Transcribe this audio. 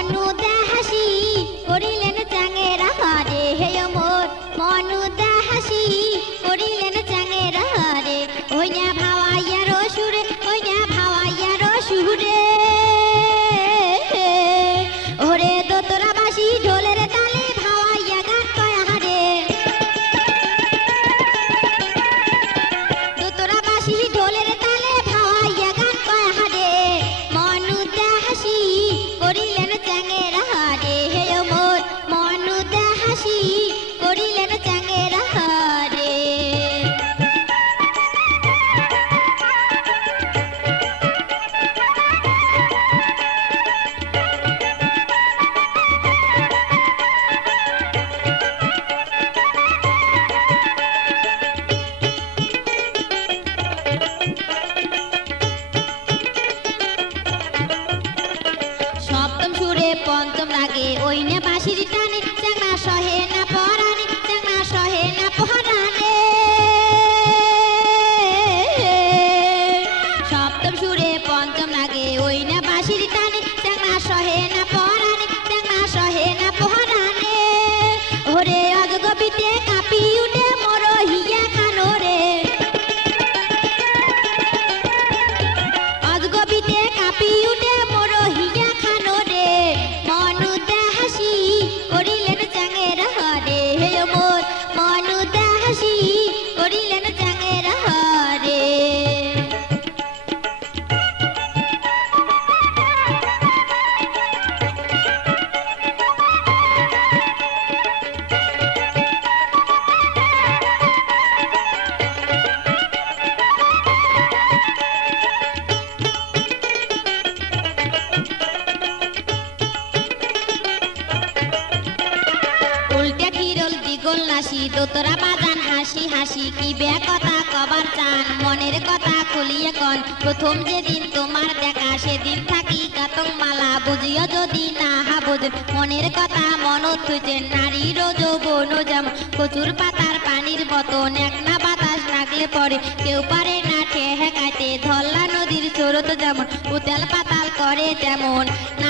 মনুদা হাসি করিলেন চাঙেরা হারে হে মোর মনুদা হাসি করিলেন চাঙেরা হারে ওই না ভাওয়াইয়ার সুরে ওই না ভাওয়াইয়ার সুরে ওরে দোতরা বাসি ঢোলের তালে ভাওয়াইয়া গান কয় হারে দোতরা বাসি ঢোলের তালে ভাওয়াইয়া গান কয় হারে মনুদা হাসি করিলেন চাঙেরা হারে হে মোর মনুদা হাসি করিলেন চাঙেরা হারে সপ্তম সুরে পঞ্চম রাগে ওই না বাঁশির টানে চাংনা সহে না পরানে চাংনা সহে না পরানে সপ্তম সুরে পঞ্চম রাগে ওই না বাঁশির টানে চাংনা সহে না পরানে চাংনা সহে না পরানে ওরে অজগবিতে কাঁপি উঠে মোর হিয়া খানো রে অজগবিতে কাঁপি উঠে মোর হিয়া খানো রে মনুদা হাসি করিলেন চাঙেরা হারে হে মোর মনুদা হাসি করিলেন চাঙেরা হারে উল্টে ফিরল দ্বিগুণ নাসি দোতরা বাজান হাসি হাসি কি বে কথা কবার চান মনের কথা খুলিয়ে কন প্রথম যেদিন তোমার দেখা সেদিন থাকি কাতং মালা বুঝিও যদি না বুঝ মনের কথা মন থুইছে নারীর যৌবন যেমন কচুর পাতার পানির মতন এক না বাতাস লাগলে পরে কেউ পারে না ঠেকাইতে ধল্লা নদীর স্রোত যেমন উতাল পাতাল করে তেমন না